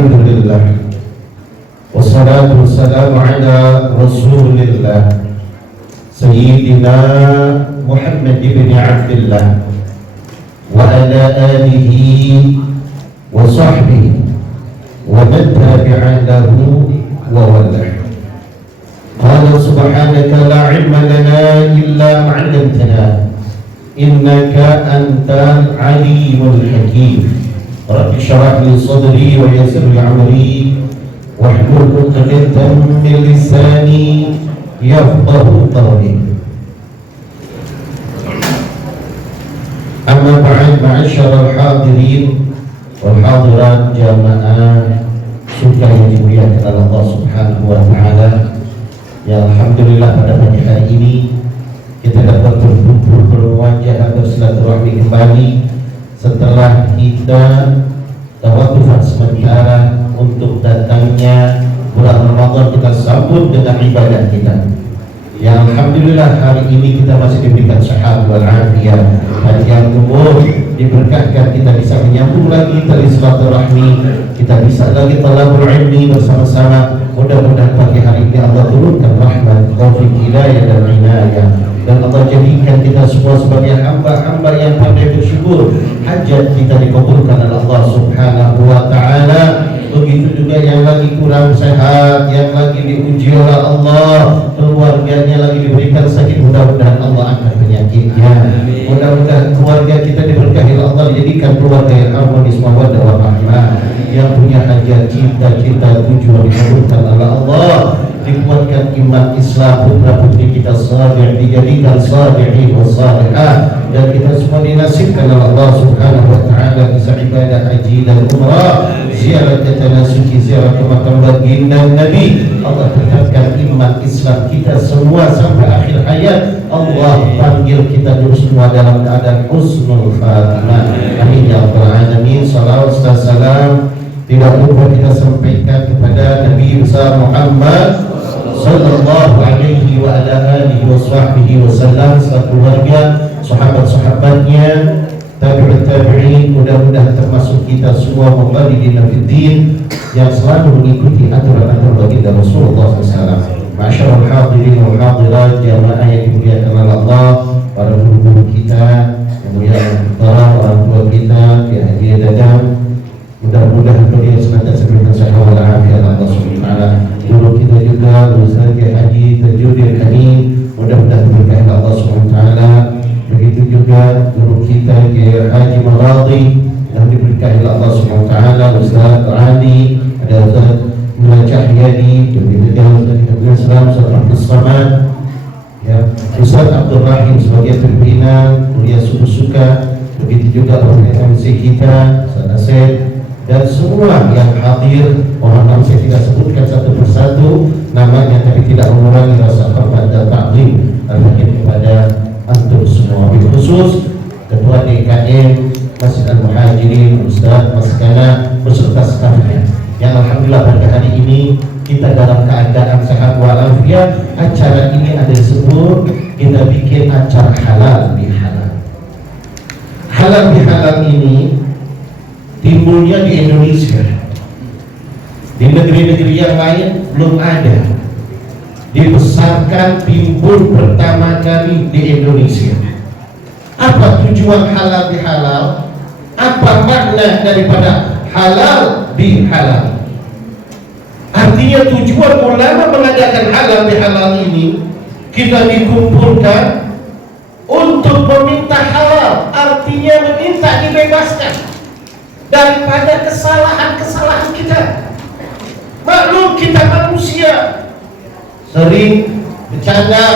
Alhamdulillah, wassalatu wassalamu ala Rasulillah Sayyidina Muhammad ibn Abdullah wa ala alihi wa sahbihi wa man tabi'a lahu wa walah. Qala subhanaka la ilma lana illa ma 'allamtana innaka antal alimul hakim. Rabbi syrah li sadri wa yassir li amri wahlul 'uqdatam min lisani yafqahu qawli. Amma ba'd, ma'asyiral hadirin wal hadirat jamaah suka yang dimuliakan Allah Subhanahu wa taala. Ya alhamdulillah, pada pagi hari ini kita dapat berkumpul berwajah bersilaturahmi kembali setelah kita tawakufan sementara untuk datangnya bulan Ramadan. Kita sambut dengan ibadah kita. Ya alhamdulillah, hari ini kita masih diberikan sehat wal afiat, panjang umur, diberkahkan, kita bisa menyambung lagi tali silaturahmi, kita bisa lagi talabul ilmi bersama-sama. Mudah-mudahan pagi hari ini Allah turunkan rahmat, taufik, hidayah dan inayah, dan Allah jadikan kita semua sebagai hamba-hamba yang pandai bersyukur. Hajat kita dikabulkan oleh Allah Subhanahu wa taala. Begitu juga yang lagi kurang sehat, yang lagi diuji oleh Allah, keluarganya lagi diberikan sakit, mudah-mudahan Allah angkat penyakitnya. Mudah-mudahan keluarga kita diberkahi oleh Allah, dijadikan keluarga yang harmonis, mawaddah warahmah, yang punya hajat, cita-cita, tujuan dikabulkan oleh Allah, dikuatkan iman Islam, putra putri kita saleh dijadikan salihin wa salihah, dan kita semua dinasibkan oleh Allah Subhanahu wa taala bisa ibadah haji dan umrah, ziarah tanasuki, ziarah ke makam baginda Nabi. Allah tetapkan iman Islam kita semua sampai akhir hayat. Allah panggil kita dulu semua dalam keadaan husnul khatimah. Amin ya rabbal alamin. Salawat dan salam tidak lupa kita sampaikan kepada Nabi besar Muhammad sallallahu alaihi wa ala alihi wa sahbihi wasallam, keluarga, sahabat-sahabatnya, tabi'ut tabi'in. Mudah-mudahan termasuk kita semua mukallidin fiddin yang selalu mengikuti aturan-aturan baginda Rasulullah SAW. Ma'asyiral hadirin wal hadirat jamaah yang dimuliakan oleh Allah, para guru-guru kita yang mulia, para orang tua kita, Kiai Haji Dadang, mudah-mudahan beliau senantiasa diberikan sehat wal afiat Allah Subhanahu wa taala. Guru kita juga Ustaz Kiai Haji Tajuddin Hanim, mudah-mudahan diberikan Allah Subhanahu wa taala. Begitu juga guru kita Kiai Haji Maradi yang diberikan Allah Subhanahu wa taala. Ustaz Ali, ada Ustaz Mulai Cahyadi, begitu juga Ustaz Abdul Salam, Ustaz Abdul Samad, ya, Ustaz Abdul Rahim sebagai pimpinan kuliah suka-suka, begitu juga MC kita Ustaz Asep, dan semua yang hadir. Mohon maaf saya tidak sebutkan satu persatu namanya, tapi tidak mengurangi rasa hormat dan taklim kepada antum semua, khusus Ketua DKM Masjid Al-Muhajirin Ustaz Mas Kana beserta stafnya, yang alhamdulillah pada hari ini kita dalam keadaan sehat walafiat. Acara ini ada disebut, kita bikin acara halal bihalal. Halal bihalal ini timbulnya di Indonesia. Di negeri-negeri yang lain belum ada. Dibesarkan, timbul pertama kali di Indonesia. Apa tujuan halal bihalal? Apa makna daripada halal bihalal? Artinya tujuan ulama mengadakan halal bihalal ini, kita dikumpulkan untuk meminta halal, artinya meminta dibebaskan daripada kesalahan-kesalahan kita. Maklum kita manusia sering bercanda,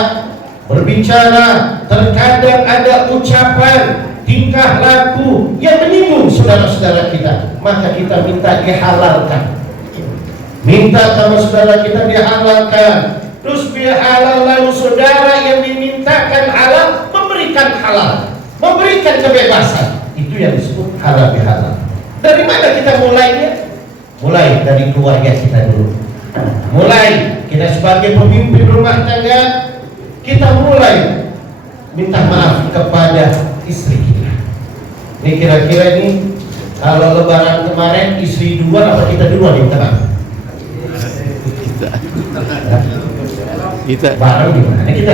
berbicara, terkadang ada ucapan, tingkah laku yang menyinggung saudara-saudara kita, maka kita minta dihalalkan, minta sama saudara kita dihalalkan. Terus biar halal, lalu saudara yang dimintakan halal memberikan halal, memberikan kebebasan. Itu yang disebut halal bihalal. Dari mana kita mulainya? Mulai dari keluarga kita dulu. Mulai kita sebagai pemimpin rumah tangga, kita mulai minta maaf kepada istri kita. Ini kira-kira ini Kalau lebaran kemarin istri duluan apa kita duluan yang tengah? Kita bareng gimana kita?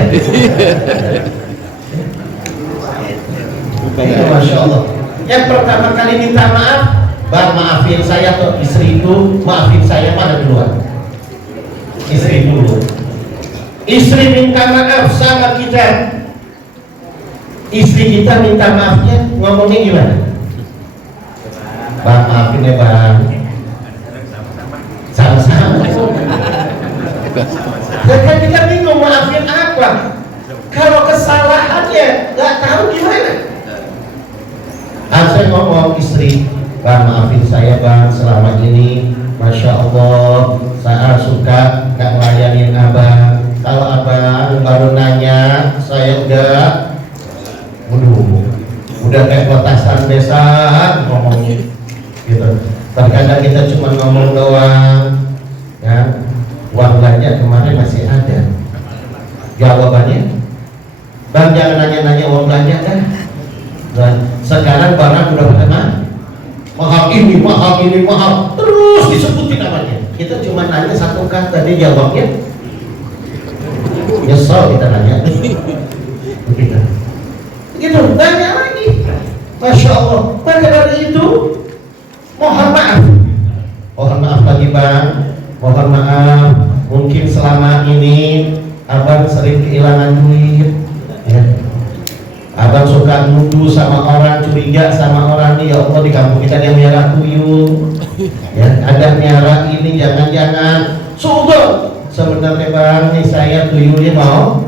Itu Masya Allah. Yang pertama kali minta maaf, bang maafin saya atau istri itu maafin saya, mana duluan? Istri dulu. Istri minta maaf sama kita. Istri kita minta maafnya ngomongnya gimana? Bang maafin ya bang. Sama-sama. Dan kita bingung maafin apa? Kalau kesalahannya nggak tahu gimana? Saya ngomong istri, bang maafin saya bang, selama ini Masya Allah saya suka nggak ngelayanin abang. Kalau abang baru nanya saya udah kayak petasan besan ngomongnya gitu. Terkadang kita cuma ngomong doang ya, uang belanja kemarin masih ada. Jawabannya, bang jangan nanya-nanya uang belanja kan. Dan sekarang barang udah pada mahal ini, mahal, terus disebutin namanya. Kita cuma nanya satu kata, dia jawabnya nyesel kita nanya. Begitu. Gitu, tanya lagi. Masya Allah. Maka dari itu mohon maaf bagi bang, mohon maaf mungkin selama ini abang sering kehilangan duit ya. Abang suka nuduh sama orang, curiga sama orang nih, ya Allah di kampung kita yang miara tuyul ya, ada miara ini, jangan-jangan sudah sebenarnya bang nih saya tuyulnya mau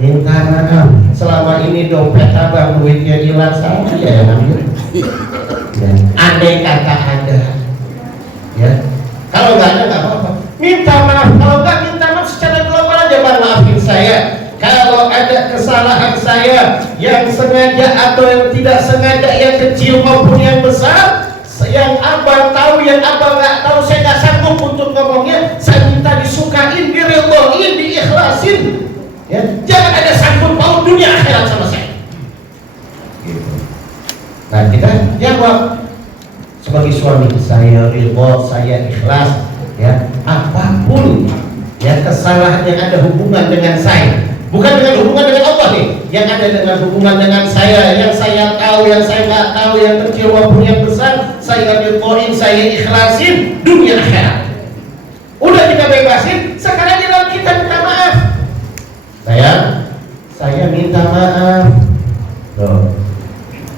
minta maaf, selama ini dompet abang duitnya hilang saya ya namanya ya. Andai kata ada ya, kalau nggak ada nggak apa-apa, minta maaf. Kalau nggak minta maaf secara global aja bang, maafin saya kalau ada kesalahan saya yang sengaja atau yang tidak sengaja, yang kecil maupun yang besar, yang abang tahu, yang abang nggak tahu, saya nggak sanggup untuk ngomongnya, saya minta disukain, diridhoin, diikhlasin ya. Jangan ada sangkut paut dunia akhirat sama saya. Nah kita jawab sebagai suami, saya ridho, saya ikhlas ya, apapun ya kesalahan yang ada hubungan dengan saya, bukan dengan hubungan dengan Allah nih, yang ada dengan hubungan dengan saya, yang saya tahu, yang saya nggak tahu, yang kecil maupun yang besar, saya ridhoin, saya ikhlasin dunia akhirat. Udah kita bebasin, sekarang dalam kita minta maaf. Saya minta maaf. Tuh.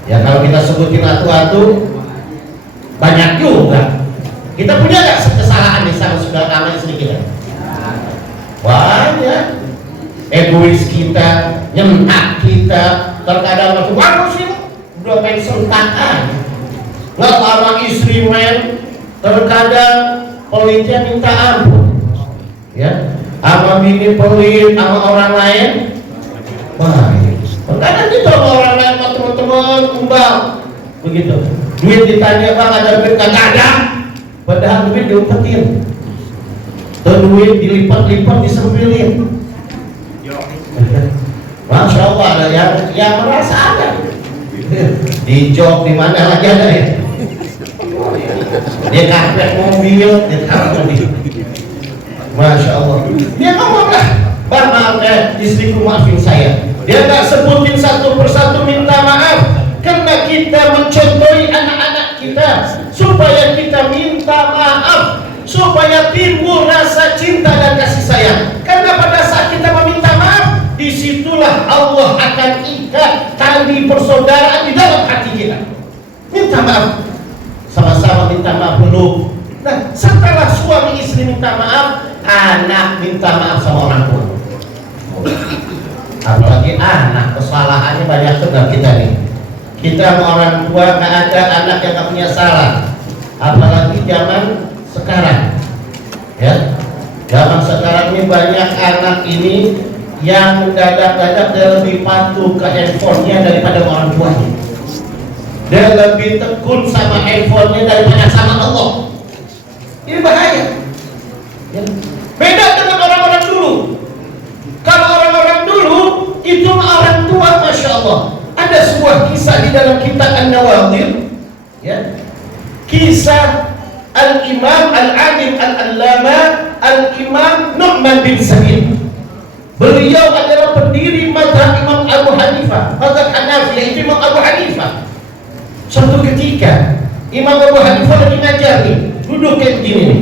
Ya kalau kita sebutin atu-atu banyak juga. Kita punya nggak kesalahan di sama saudara istri kita? Banyak. Egois kita, nyentak kita, terkadang waktu baru sih udah main sentakan, nggak sama istri main, terkadang pelitnya minta ampun, ya, sama bini pelit, sama orang lain, wah, terkadang kita sama orang lain, sama teman-teman kumbang, begitu, duit ditanya bang ada duit nggak ada, padahal duit diumpetin, tuh duit dilipat-lipat disembilin. Masya Allah, ada yang merasa ada di jok di mana lagi ada ya, dia karpet mobil, dia taruh mobil. Masya Allah, dia ngomong lah, bang maaf istriku maafin saya. Dia nggak sebutin satu persatu minta maaf, karena kita mencontohi anak-anak kita supaya kita minta maaf, supaya timbul rasa cinta dan kasih sayang. Karena pada saat kita meminta maaf, disitulah Allah akan ikat tali persaudaraan di dalam hati kita. Minta maaf, sama-sama minta maaf dulu. Nah, setelah suami istri minta maaf, anak minta maaf sama orang tua. Apalagi anak, kesalahannya banyak benar kita nih. Kita sama orang tua nggak ada anak yang nggak punya salah. Apalagi zaman sekarang, ya. Zaman sekarang ini banyak anak ini yang mendadak-dadak dia lebih patuh ke handphonenya daripada orang tuanya. Dia lebih tekun sama handphonenya daripada sama Allah. Ini bahaya ya. Beda dengan orang-orang dulu. Kalau orang-orang dulu itu orang tua, Masya Allah. Ada sebuah kisah di dalam kitab An-Nawadir ya. kisah Al-Imam Al-Alim Al-Allama Al-Imam Nu'man bin Sabit. Beliau adalah pendiri mazhab Imam Abu Hanifah, mazhab Hanafi, yaitu Imam Abu Hanifah. Suatu ketika Imam Abu Hanifah lagi ngajar nih, duduk kayak begini nih,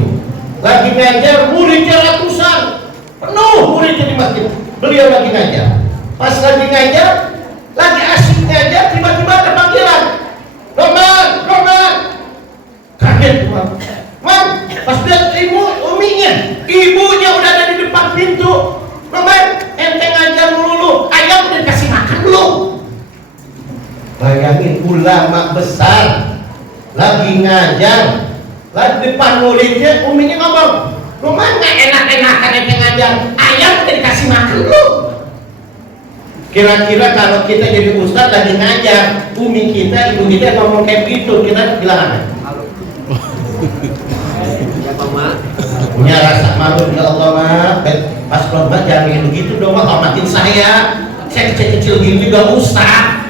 lagi ngajar, muridnya ratusan, penuh muridnya di masjid. Beliau lagi ngajar, pas lagi ngajar, lagi asik ngajar, tiba-tiba ada panggilan, Roman, Roman. Kaget Imam, pas lihat uminya, ibunya udah ada di depan pintu. Roman, ente ngajar melulu, ayam udah dikasih makan belum? Bayangin ulama besar lagi ngajar, lagi depan muridnya, uminya ngomong, Roman nggak enak-enakan ente ngajar, ayam udah dikasih makan belum? Kira-kira kalau kita jadi ustaz lagi ngajar, umi kita, ibu kita ngomong kayak gitu, kita bilang apa? Punya rasa malu, ya Allah mak, pas keluar jangan begitu dong, hormatin saya kecil-kecil gini juga ustaz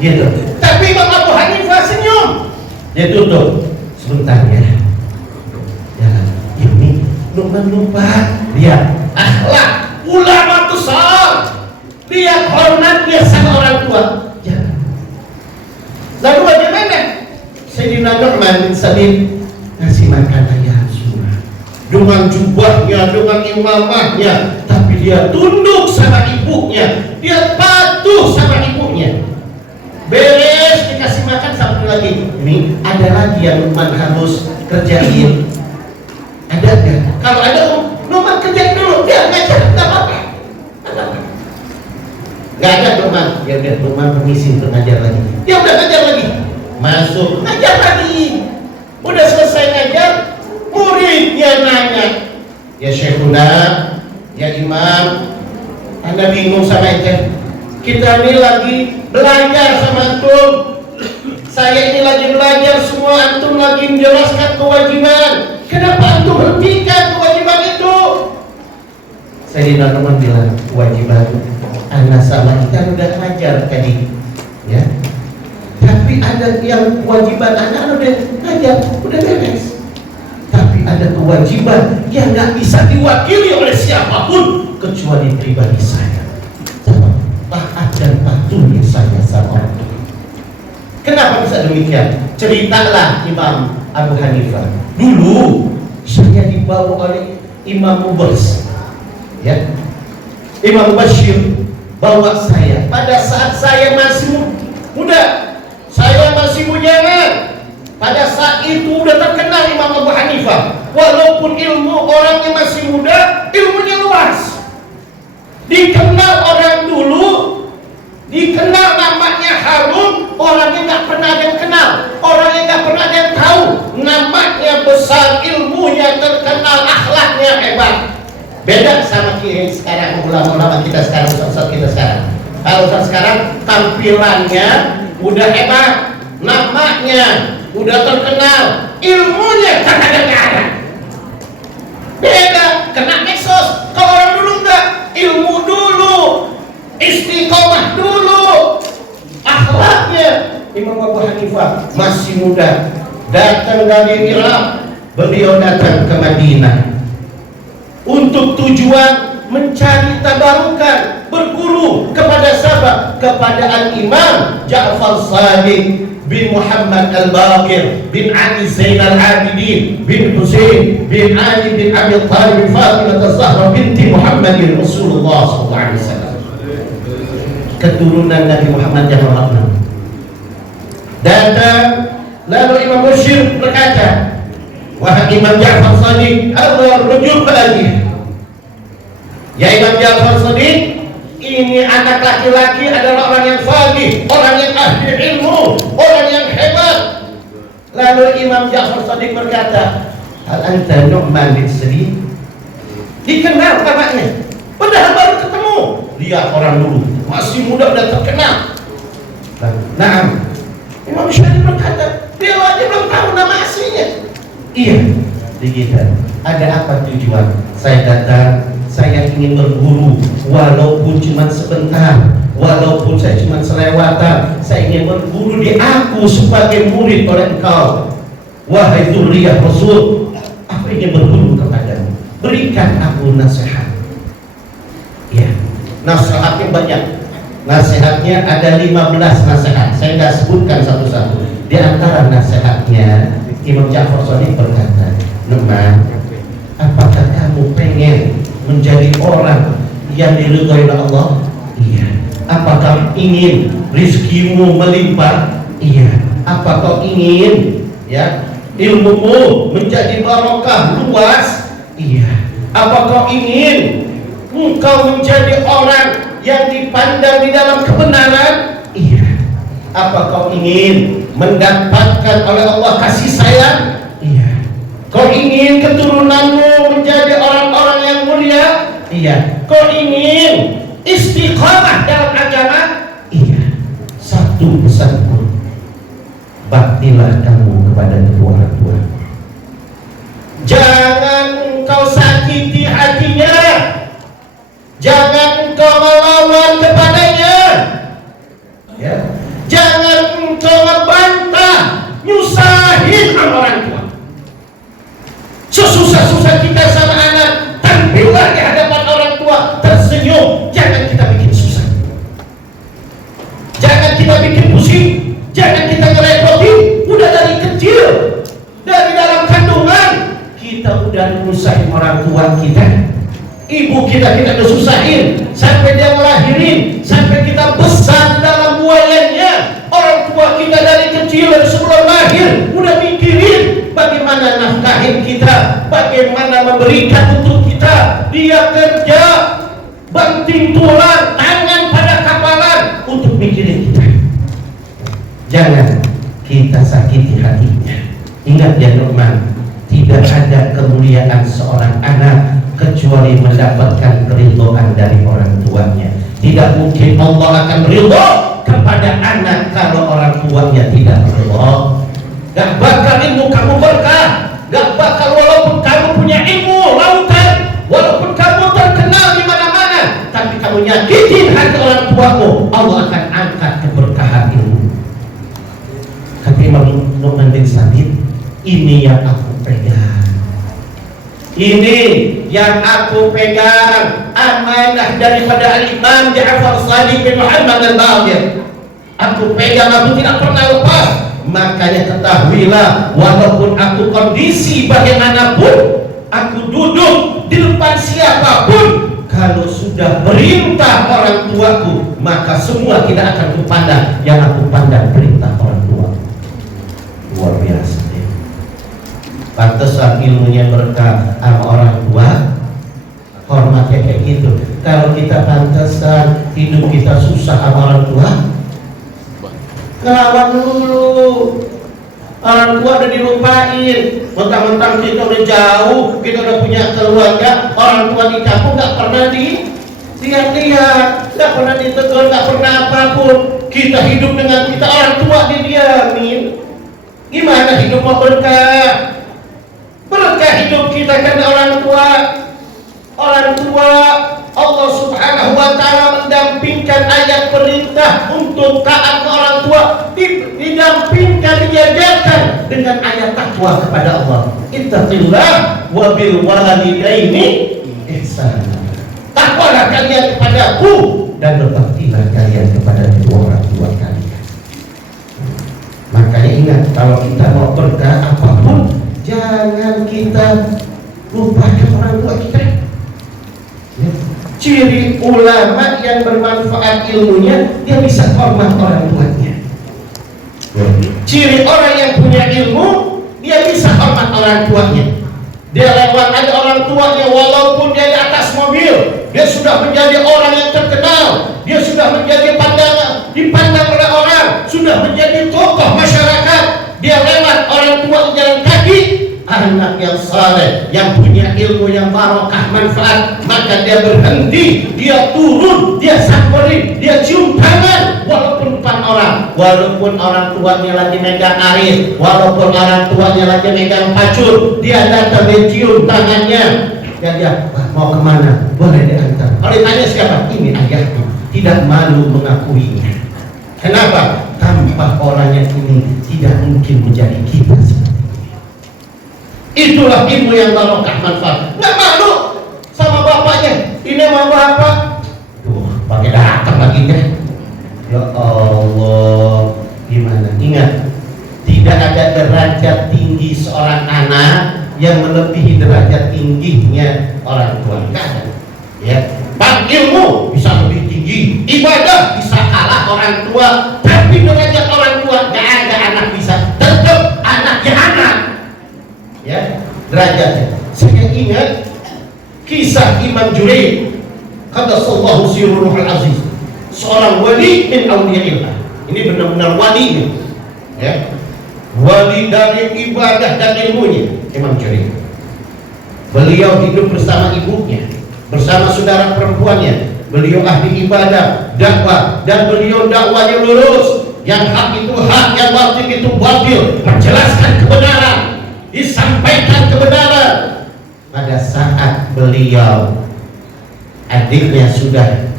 gitu. Tapi Imam Abu Hanifah senyum, dia tutup sebentar ya, ini lupa dia akhlak ulama besar, dia hormat, dia sama orang tua ya. Lalu bagaimana Sayyidina Nu'man bin Sabit ngasih makan ayam sunnah dengan jubahnya, dengan imamahnya, tapi dia tunduk sama ibunya, dia patuh sama ibunya. Beres dikasih makan, satu lagi, ini ada lagi yang Nu'man harus kerjain. Ada nggak? Kalau ada, Nu'man kerjain dulu, dia ngajar, nggak apa-apa. Nggak ada Nu'man, ya udah Nu'man permisi untuk ngajar lagi. Ya udah ngajar lagi, masuk ngajar lagi. Udah selesai ngajar, muridnya nanya, ya Syekhuna, ya Imam, Anda bingung sama ente? Kita ini lagi belajar sama antum, saya ini lagi belajar, semua antum lagi menjelaskan kewajiban, kenapa antum hentikan kewajiban itu? Sayyidina Nu'man bilang, kewajiban Anda sama kita udah ngajar tadi ya, tapi ada yang kewajiban anak udah ngajar, udah beres. Tapi ada kewajiban yang nggak bisa diwakili oleh siapapun kecuali pribadi saya. Taat dan patuhnya saya sama orang tua. Kenapa bisa demikian? Ceritalah Imam Abu Hanifah. Dulu saya dibawa oleh Imam Mubers, ya, Imam Bashir bawa saya pada saat saya masih muda. Saya masih bujangan. Pada saat itu udah terkenal Imam Abu Hanifah. Walaupun ilmu orangnya masih muda, ilmunya luas. Dikenal orang dulu, dikenal namanya harum, orangnya nggak pernah ada yang kenal, orangnya nggak pernah ada yang tahu. Namanya besar, ilmunya terkenal, akhlaknya hebat. Beda sama kiai sekarang, ulama-ulama kita sekarang, ustaz kita sekarang. Kalau ustaz sekarang tampilannya udah hebat, namanya udah terkenal, ilmunya kadang-kadang ada. Beda, kena medsos. Kalau orang dulu enggak, ilmu dulu, istiqomah dulu, akhlaknya. Imam Abu Hanifah masih muda, datang dari Irak, beliau datang ke Madinah untuk tujuan mencari tabarukan, berguru kepada siapa? Kepada Al-Imam Ja'far Shadiq bin Muhammad Al-Baqir bin Ali Zain Al-Abidin bin Husain bin Ali bin Abi Thalib Fatimah Az-Zahra binti Muhammadin Rasulullah SAW, keturunan Nabi Muhammad yang terhormat. Datang, lalu Imam Bashir berkata, wahai Imam Ja'far Shadiq, Allah rujuk lagi. Ya Imam Ja'far Shadiq, ini anak laki-laki adalah orang yang faqih, orang yang ahli ilmu, orang yang hebat. Lalu Imam Ja'far Shadiq berkata, hal anta Nu'man bin Sabit? Dikenal namanya, padahal baru ketemu. Lihat orang dulu, masih muda dan terkenal. Nah, Imam Syafi'i berkata, dia aja belum tahu nama aslinya. Iya, begitu. Ada apa tujuan? Saya datang, saya ingin berguru, walaupun cuma sebentar. walaupun saya cuma selewatan, saya ingin berguru di aku sebagai murid oleh engkau. Wahai dzurriyyah Rasul, aku ingin berguru kepadamu, berikan aku nasihat. Ya, nasihatnya banyak. Nasihatnya ada 15 nasihat. Saya nggak sebutkan satu-satu. Di antara nasihatnya, Imam Ja'far Shadiq berkata, Numan, apakah kamu pengen menjadi orang yang diridhai oleh Allah? Iya. Apakah ingin rizkimu melimpah? Iya. Apakah ingin ya ilmumu menjadi barokah luas? Iya. Apakah ingin engkau menjadi orang yang dipandang di dalam kebenaran? Iya. Apa kau ingin mendapatkan oleh Allah kasih sayang? Iya. Kau ingin keturunanmu menjadi orang-orang yang mulia? Iya. Kau ingin istiqamah dalam agama? Iya. Satu pesanku, baktilah kamu kepada kedua orang tua. Jangan engkau sakiti hatinya, jangan engkau melawan kepadanya, ya. Jangan engkau membantah, nyusahin orang tua. Sesusah-susah kita sama anak, tampillah di hadapan orang tua, tersenyum. Jangan kita bikin susah, jangan kita bikin pusing, jangan kita ngerepotin. Udah dari kecil, dari dalam kandungan, kita udah nyusahin orang tua kita. Ibu kita udah susahin sampai dia ngelahirin, sampai kita besar dalam buayannya. Orang tua kita dari kecil, dari sebelum lahir udah mikirin bagaimana nafkahin kita, bagaimana memberikan untuk kita. Dia kerja banting tulang, tangan pada kapalan untuk mikirin kita. Jangan kita sakiti hatinya. Ingat ya Numan, tidak ada kemuliaan seorang anak kecuali mendapatkan keridhaan dari orang tuanya. Tidak mungkin Allah akan ridha kepada anak kalau orang tuanya tidak ridha. Gak bakal ilmu kamu berkah, gak bakal walaupun kamu punya ilmu lautan, walaupun kamu terkenal di mana-mana, tapi kamu nyakitin hati orang tuamu, Allah akan angkat keberkahan ilmu. Kata Imam Nu'man bin Sabit, ini yang aku pegang. Ini yang aku pegang, amanah daripada Al-Imam Ja'far Shadiq bin Muhammad Al-Baqir. Aku pegang, aku tidak pernah lepas. Makanya ketahuilah, walaupun aku kondisi bagaimanapun, aku duduk di depan siapapun, kalau sudah perintah orang tuaku, maka semua tidak akan kupandang. Yang aku pandang perintah orang tua. Luar biasa. Pantesan ilmunya berkah sama orang tua, hormatnya kayak gitu. Kalau kita pantesan hidup kita susah sama orang tua, ngelawan dulu. Orang tua udah dilupain, mentang-mentang kita udah jauh, kita udah punya keluarga, orang tua di kampung gak pernah dilihat-lihat, gak pernah ditegur, gak pernah apapun. Kita hidup dengan kita, orang tua didiamin. Gimana hidup mau berkah? Berkah hidup kita karena orang tua. Orang tua, Allah Subhanahu wa ta'ala mendampingkan ayat perintah untuk taat ke orang tua, didampingkan, dijajarkan dengan ayat takwa kepada Allah. Ittaqillah wa bil walidaini ihsana. Takwalah kalian kepadaku dan berbaktilah kalian kepada kedua orang tua kalian. Makanya ingat, kalau kita mau berkah apapun, jangan kita lupakan orang tua kita. Ya. Ciri ulama yang bermanfaat ilmunya, dia bisa hormat orang tuanya. Ya. Ciri orang yang punya ilmu, dia bisa hormat orang tuanya. Dia lewat ada orang tuanya, walaupun dia di atas mobil, dia sudah menjadi orang yang terkenal, dia sudah menjadi dipandang oleh orang, sudah menjadi tokoh masyarakat. Dia lewat orang tua jalan kaki, anak yang saleh, yang punya ilmu yang barokah manfaat, maka dia berhenti, dia turun, dia samperin, dia cium tangan, walaupun depan orang, walaupun orang tuanya lagi megang air, walaupun orang tuanya lagi megang pacul, dia datang, dia cium tangannya. Ya dia mau kemana? Boleh diantar. Kalau ditanya siapa? Ini ayahku. tidak malu mengakuinya. Kenapa? Tanpa orangnya ini tidak mungkin menjadi kita seperti ini. Itulah ilmu yang barokah manfaat. Nggak malu sama bapaknya. Ini mau apa? Tuh, pakai datang lagi kan? Ya Allah, gimana? Ingat, tidak ada derajat tinggi seorang anak yang melebihi derajat tingginya orang tua. Nggak ada. Ya, bab ilmu bisa lebih tinggi, ibadah bisa kalah orang tua, tapi derajat orang tua nggak ada anak bisa. Tetap anaknya anak. Ya, derajatnya. Saya ingat kisah Imam Junaid, qaddasallahu sirruhu al-aziz, seorang wali min awliyaillah. Ini benar-benar wali, ya, wali dari ibadah dan ilmunya. Imam Junaid, beliau hidup bersama ibunya, bersama saudara perempuannya. Beliau ahli ibadah, dakwah, dan beliau dakwanya lurus. Yang hak itu hak, yang batil itu batil. Menjelaskan kebenaran, disampaikan kebenaran. Pada saat beliau adiknya sudah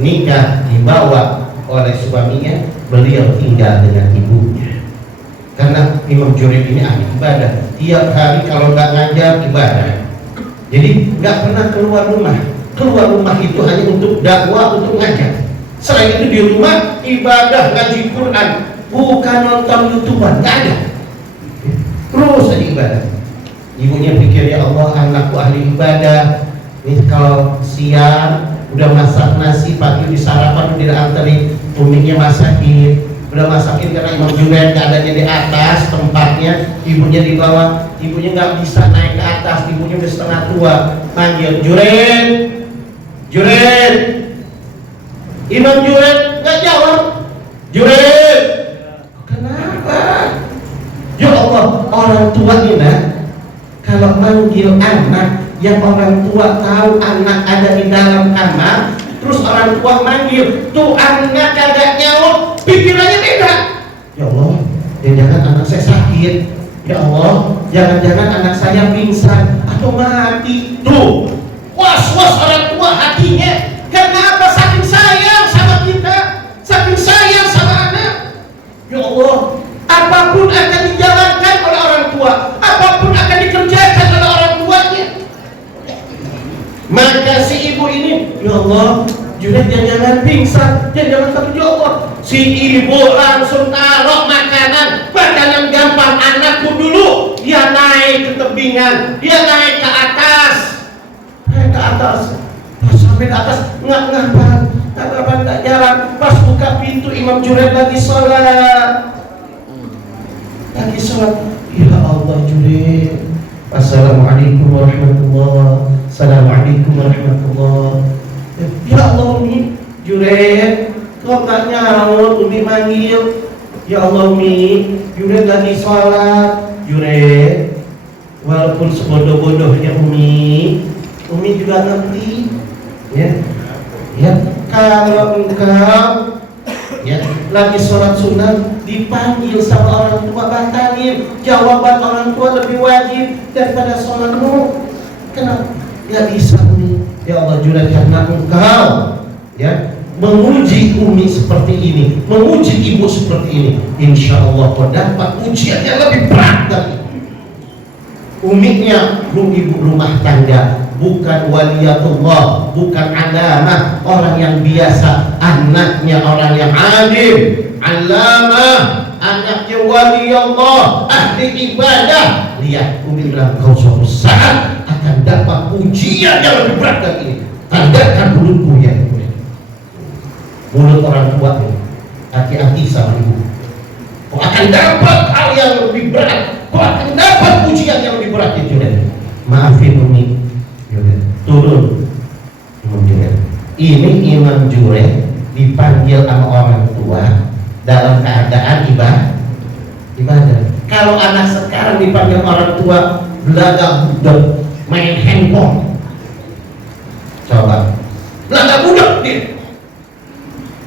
nikah, dibawa oleh suaminya, beliau tinggal dengan ibunya. Karena Imam Junaid ini ahli ibadah, tiap hari kalau nggak ngajar ibadah, jadi nggak pernah keluar rumah. Keluar rumah itu hanya untuk dakwah, untuk ngajar. Selain itu di rumah ibadah, ngaji Quran, bukan nonton YouTuber, nggak ada. Terus aja ibadah. Ibunya pikir, ya Allah, anakku ahli ibadah. Ini kalau siang udah masak nasi, pagi di sarapan udah anterin, uminya masakin. Udah masakin karena Imam Junaid keadaannya di atas tempatnya, ibunya di bawah. Ibunya nggak bisa naik ke atas, ibunya udah setengah tua. Manggil, Junaid, Junaid. Imam Junaid nggak jawab. Junaid, kenapa? Ya Allah, orang tua ini kalau manggil anak yang orang tua tahu anak ada di dalam kamar, terus orang tua manggil, tuh anak kagak nyaut, pikirannya beda. Ya Allah, jangan anak saya sakit. Ya Allah, jangan-jangan anak saya pingsan atau mati. Tuh, was-was orang tua hatinya. Karena apa? Saking sayang sama kita, saking sayang sama anak. Ya Allah, apapun akan dijalankan oleh orang tua, apapun akan dikerjakan oleh orang tuanya. Maka si ibu ini, ya Allah, Junaid jangan pingsan, jangan satu, ya Allah. Si ibu langsung taruh makanan gampang. Anakku dulu, dia naik ke tebingan, dia naik ke atas, pas sampai ke atas ngapain tak jalan. Pas buka pintu, Imam Junaid lagi sholat. Ya Allah, Junaid, assalamualaikum warahmatullah, assalamualaikum warahmatullah. Ya Allah, Umi, Junaid, kok tak nyaut? Umi manggil. Ya Allah, Umi, Junaid lagi sholat. Junaid, walaupun sebodoh-bodohnya Umi juga ngerti, ya, kalau engkau lagi sholat sunnah dipanggil sama orang tua, batalin. Jawaban orang tua lebih wajib daripada sholatmu. Kenapa? Ya bisa, Umi. Ya Allah, Junaid, karena engkau menguji Umi seperti ini, menguji ibu seperti ini, insya Allah kau dapat ujian yang lebih berat dari Uminya ibu rumah tangga, bukan waliyatullah, bukan alamah orang yang biasa. Anaknya orang yang alim, alamah, anaknya waliyullah, ahli ibadah. Lihat, Umi bilang kau suatu saat akan dapat ujian yang lebih berat dari ini. Tandakan mulutmu ya, mulut orang tua ini, hati-hati sama ibu. Kau akan dapat hal yang lebih berat, kau akan dapat ujian yang lebih berat itu. Maafin Umi, turun Imam Junaid. Ini Imam Junaid dipanggil sama orang tua dalam keadaan ibadah. Kalau anak sekarang dipanggil orang tua belaga budak, main handphone, coba belaga budak dia.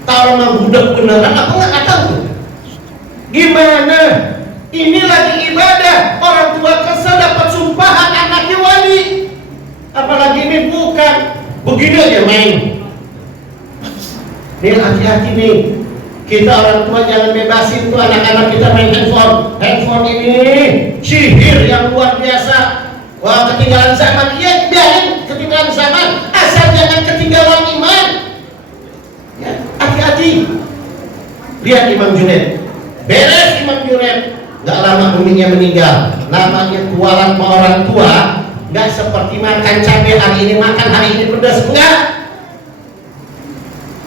Kalau mah budak beneran apa nggak tahu? Gimana? Ini lagi ibadah, orang tua kesel dapat sumpahan anaknya wali. Apalagi ini bukan begini aja main. Nih hati-hati nih. Kita orang tua jangan bebasin tuh anak-anak kita main handphone. Handphone ini sihir yang luar biasa. Wah, ketinggalan zaman. Iya, biarin ketinggalan zaman, asal jangan ketinggalan iman. Ya, hati-hati. Lihat Imam Junaid. Beres Imam Junaid, nggak lama uminya meninggal. Namanya kualat sama orang tua, nggak seperti makan cabai hari ini makan hari ini pedas, enggak.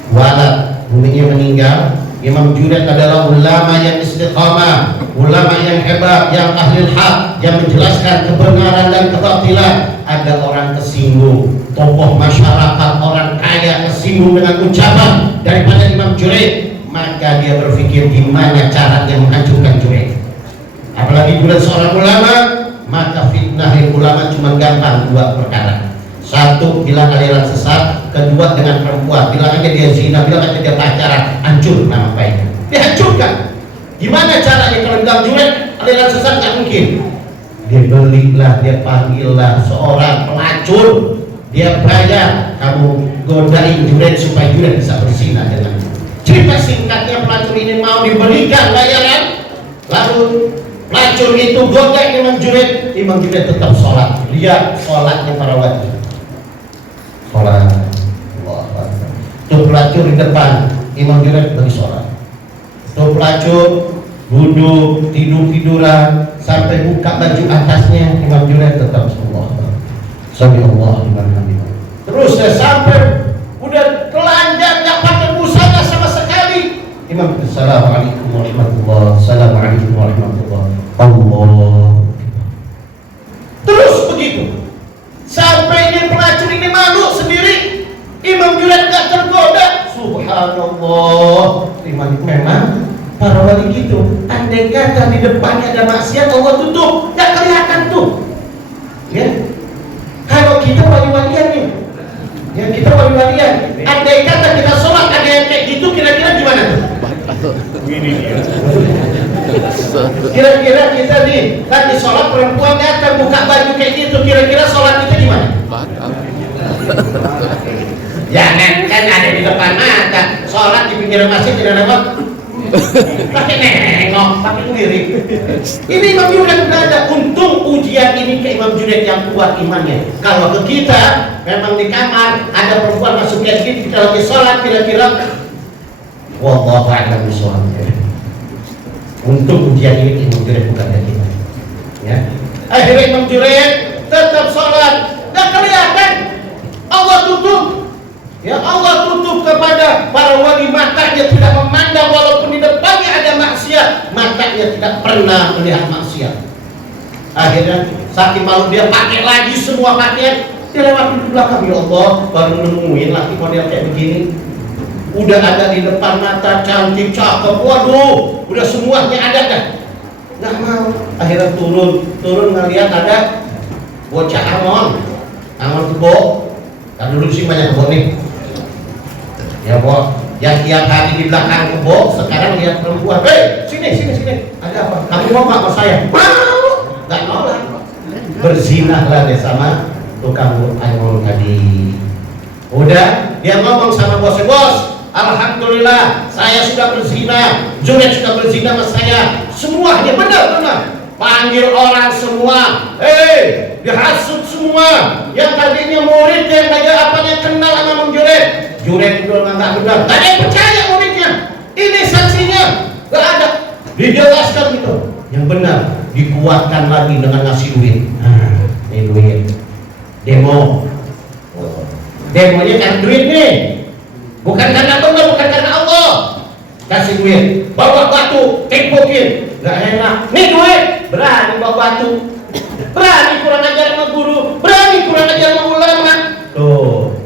Kualat, uminya meninggal. Imam Junaid adalah ulama yang istiqamah, ulama yang hebat, yang ahli hak, yang menjelaskan kebenaran dan kebatilan. Ada orang tersinggung, tokoh masyarakat, orang kaya tersinggung dengan ucapan daripada Imam Junaid, maka dia berpikir gimana caranya menghancurkan Junaid. Apalagi Junaid seorang ulama, maka fitnahin ulama cuma gampang dua perkara. Satu, bilang aliran sesat. Kedua, dengan perempuan, bilang aja dia zina, bilang aja dia pacaran, hancur nama baiknya, dihancurkan. Gimana caranya kalau bilang Junaid aliran sesat? Nggak mungkin. Dia belilah, dia panggillah seorang pelacur, dia bayar, kamu godain Junaid supaya Junaid bisa berzina dengan. Cerita singkatnya, pelacur ini mau diberikan bayaran, lalu pelacur itu goda Imam Junaid. Imam Junaid tetap sholat. Lihat sholatnya para wali. Sholat, tuh pelacur di depan, Imam Junaid lagi sholat. Tuh pelacur duduk, tiduran sampai buka baju atasnya, Imam Junaid tetap sholat. Sallallahu alaihi wasallam. Terus sampai udah telanjang, nggak pakai busana sama sekali. Imam, assalamualaikum warahmatullahi wabarakatuh. Assalamualaikum warahmatullahi wabarakatuh. Terus begitu. Sampai ini pelacur ini malu sendiri. Imam Junaid gak tergoda. Subhanallah. Memang para wali gitu. Andai kata di depannya ada maksiat, Allah tutup, gak kelihatan tuh. Ya. Kalau kita wali-walian nih, ya kita wali-walian. Andai kata kita sholat ada yang kayak gitu, kira-kira gimana tuh? Kira-kira kita nih kan di sholat perempuan datang buka baju kayak gitu, kira-kira sholat kita gimana? Jangan kan ada di depan mata, sholat di pinggir masjid tidak nengok, pakai nengok, pakai lirik. Ini Imam Junaid udah ada. Untung ujian ini ke Imam Junaid yang kuat imannya. Kalau ke kita memang di kamar ada perempuan masuk kayak gitu, kita lagi sholat, kira-kira wallahu a'lam bishawab. Untuk ujian ini Imam Junaid bukan dari kita. Ya. Akhirnya Imam Junaid tetap sholat, nggak kelihatan. Allah tutup. Ya, Allah tutup kepada para wali, matanya tidak memandang walaupun di depannya ada maksiat, matanya tidak pernah melihat maksiat. Akhirnya saking malu dia pakai lagi semua pakaian, dia lewat di belakang, ya Allah, baru nemuin laki model kayak begini. Udah ada di depan mata, cantik, cakep, waduh, udah semuanya ada kan? Nggak mau. Akhirnya turun ngeliat ada bocah Amon kebo. Kan dulu sih banyak kebo nih. Ya Bo, yang tiap hari di belakang kebo, sekarang lihat perempuan. Hei, sini. Ada apa? Kamu mau nggak sama saya? Mau. Nggak nolak. Berzinahlah deh sama tukang Amon tadi. Udah, dia ngomong sama bosnya, bos, alhamdulillah saya sudah berzina, Junaid sudah berzina sama saya, semuanya benar. Panggil orang semua, dihasut semua. Yang tadinya murid yang belajar apanya kenal sama Imam Junaid. Junaid itu nggak benar, tak ada yang percaya muridnya. Ini saksinya, nggak ada. Dijelaskan gitu, yang benar. Dikuatkan lagi dengan ngasih duit. Ini duit. Demonya karena duit nih, bukan karena benar, bukan karena Allah. Kasih duit, bawa batu, tempokin, gak enak. Nih duit, berani bawa batu, berani kurang ajar sama guru, berani kurang ajar sama ulama. Tuh,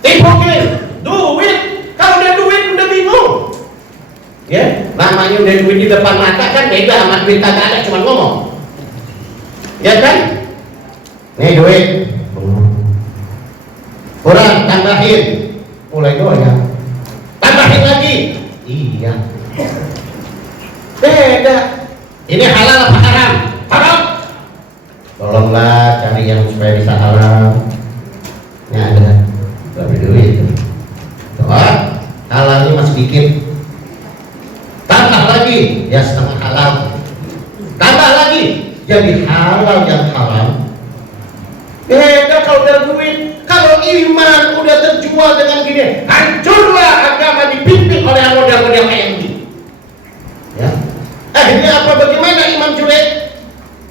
tempokin, duit. Kalau udah duit udah bingung. Ya, namanya udah duit di depan mata kan beda sama duit kagak ada, cuma ngomong. Ya kan? Nih duit. Kurang, tambahin, mulai goyang, tambahin lagi, iya, beda. Ini halal apa haram? Haram. Tolonglah cari yang supaya bisa halal. Ini ada, tapi duit. Halal sedikit, tambah lagi ya setengah halal, tambah lagi jadi halal yang haram. Beda kalau udah duit. Kalau iman udah terjual dengan gini, hancurlah agama dipimpin oleh model-model kayak gini. Ya. Akhirnya apa? Bagaimana Imam Junaid?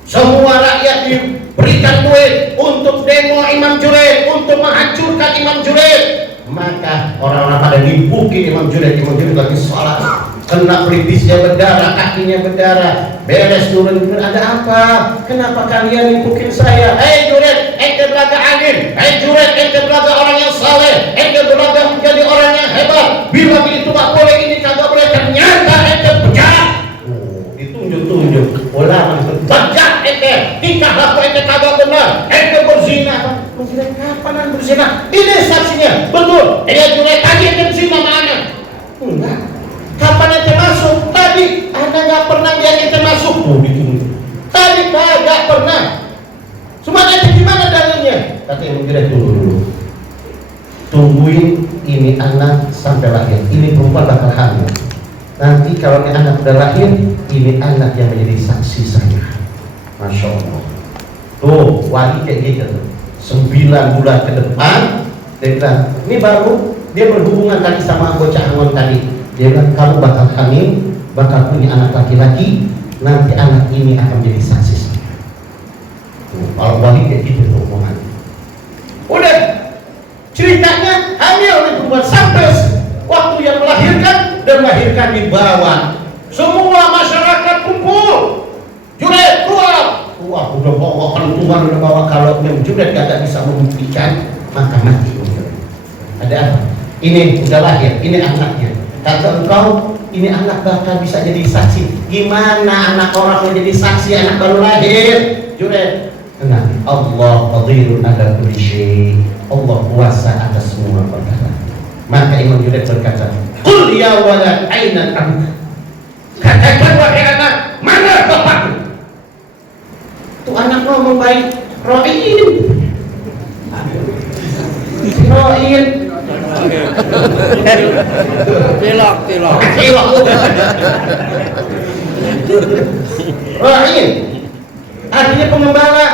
Semua rakyat diberikan duit untuk demo Imam Junaid, untuk menghancurkan Imam Junaid. Maka orang-orang pada nipukin Imam Junaid. Imam Junaid lagi sholat, kena pelipisnya berdarah, kakinya berdarah, beres turun. Ada apa? Kenapa kalian nipukin saya? Hei Junaid, ente belaga alim. Hei Junaid, ente belaga orang yang saleh. Ente belaga menjadi orang yang hebat. Bilang itu tak boleh, ini kagak boleh. Ternyata ente bejat. Ditunjuk-tunjuk. Ulama itu bejat ente. Nikah laku ente kagak benar. Ente berzina. Berzina kapan berzina? Ini saksinya. Betul. Junaid tadi ente berzina sama anak. Enggak. Kapan ente masuk? Tadi anda nggak pernah lihat ente masuk. Ditunjuk. Tadi kagak pernah. Cuma ente gimana dalilnya? Kata Imam Junaid, tunggu dulu. Tungguin ini anak sampai lahir. Ini perempuan bakal hamil. Nanti kalau ini anak udah lahir, ini anak yang menjadi saksi saya. Masya Allah. Tuh, wali kayak gitu. 9 bulan ke depan, dia bilang, ini baru dia berhubungan tadi sama bocah Angon tadi. Dia bilang, kamu bakal hamil, bakal punya anak laki-laki, nanti anak ini akan menjadi saksi saya. Tuh, kalau wali kayak gitu tuh omongan. Udah, ceritanya hamil nih perempuan sampai waktu yang melahirkan, dan melahirkan di bawah. Semua masyarakat kumpul. Junaid keluar. Wah, udah bawa penuntuan, udah bawa. Kalau Junaid gak bisa membuktikan, maka mati. Ada apa? Ini udah lahir, ini anaknya. Kata engkau, ini anak bakal bisa jadi saksi. Gimana anak orang mau jadi saksi, anak baru lahir? Junaid, tenang. Allah qadirun ala kulli syai'. Allah kuasa atas semua perkara. Maka Imam Junaid berkata, qul ya walad aina abuk. Katakan wahai anak, mana bapakmu? Tuh anak ngomong baik, Ro'in. Ro'in. Tilok. Ro'in. Artinya pengembala.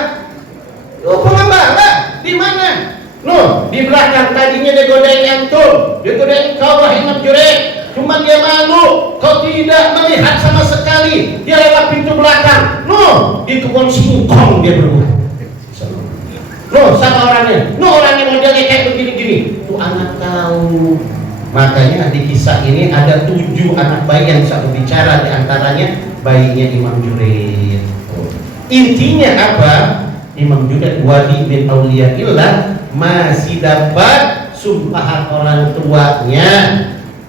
Oh, pengembala di mana? Loh, di belakang tadinya dia godain antum, dia godain kau wahai Imam Junaid. Cuma dia malu, kau tidak melihat sama sekali. Dia lewat pintu belakang. Loh, di kebun singkong dia berbuat. Loh, sama orangnya. Loh, orangnya modelnya kayak begini-gini. Tuh anak tahu. Makanya di kisah ini ada 7 anak bayi yang bisa berbicara, di antaranya bayinya Imam Junaid. Intinya apa? Imam Junaid wali bin auliyaillah masih dapat sumpahan orang tuanya.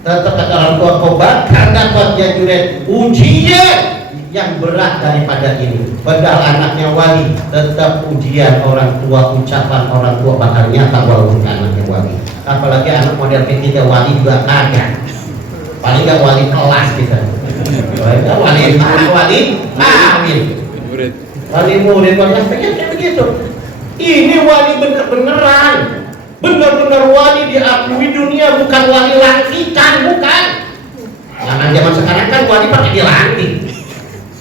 Tetap kata orang tua, kau bakal dapatnya Junaid ujian yang berat daripada ini. Padahal anaknya wali, tetap ujian orang tua, ucapan orang tua bakal nyata walaupun anaknya wali. Apalagi anak model ketiga wali juga ada. Paling gak wali kelas kita. Wali amin. Wali murid, wali aspeknya kayak begitu. Ini wali bener-beneran. Benar-benar wali diakui dunia, bukan wali lantikan, bukan. Zaman sekarang kan wali pakai dilantik.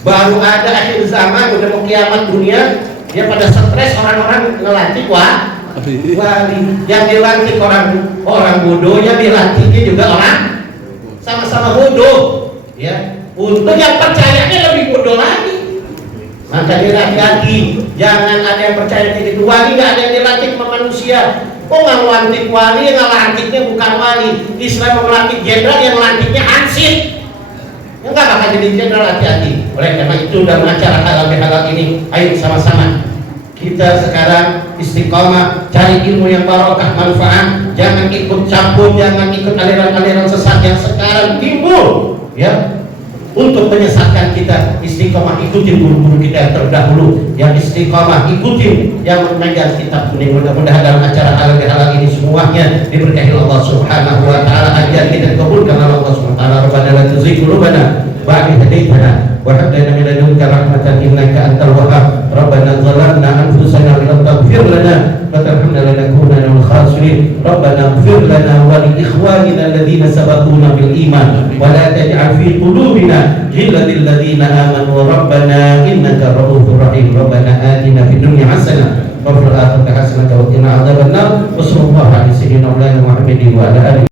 Baru ada akhir zaman, udah mau kiamat dunia, dia pada stres orang-orang ngelantik wali. Yang dilantik orang bodoh, yang dilantiknya juga orang sama-sama bodoh. Ya, untuk yang percayanya lebih bodoh lagi. Maka dia hati-hati, jangan ada yang percaya gitu. Wali nggak ada yang dilantik sama manusia. Oh, nggak melantik wali, yang lantiknya bukan wali. Islam melantik jenderal, yang lantiknya hansip. Enggak bakal jadi jenderal, hati-hati. Oleh karena itu dalam acara halal ini, ayo sama-sama kita sekarang istiqomah, cari ilmu yang barokah, manfaat. Jangan ikut campur, jangan ikut aliran-aliran sesat yang sekarang timbul, ya, untuk menyesatkan kita. Istiqomah, ikutin guru-guru kita yang terdahulu, yang istiqomah, ikutin yang memegang kitab kuning. Mudah-mudahan dalam acara halal ini semuanya diberkahi Allah Subhanahu wa taala, ajar kita dikabulkan oleh Allah Subhanahu wa taala. Rabbana la tuzigh qulubana ba'da idh hadaytana wa hab lana min ladunka rahmatan innaka antal wahhab. Rabbana zalamna anfusana wa lam taghfir lana wa tarhamna lanakunanna minal khasirin. Rabbana ighfir lana wa li ikhwanina alladhina sabaquna bil iman wa la taj'al fi qulubina ghillan lil ladzina amanu rabbana innaka ra'ufur rahim. Rabbana atina fid dunya hasanah wa fil akhirati hasanah wa qina adzabannar. Wassallallahu ala sayyidina Muhammadin wa ala alihi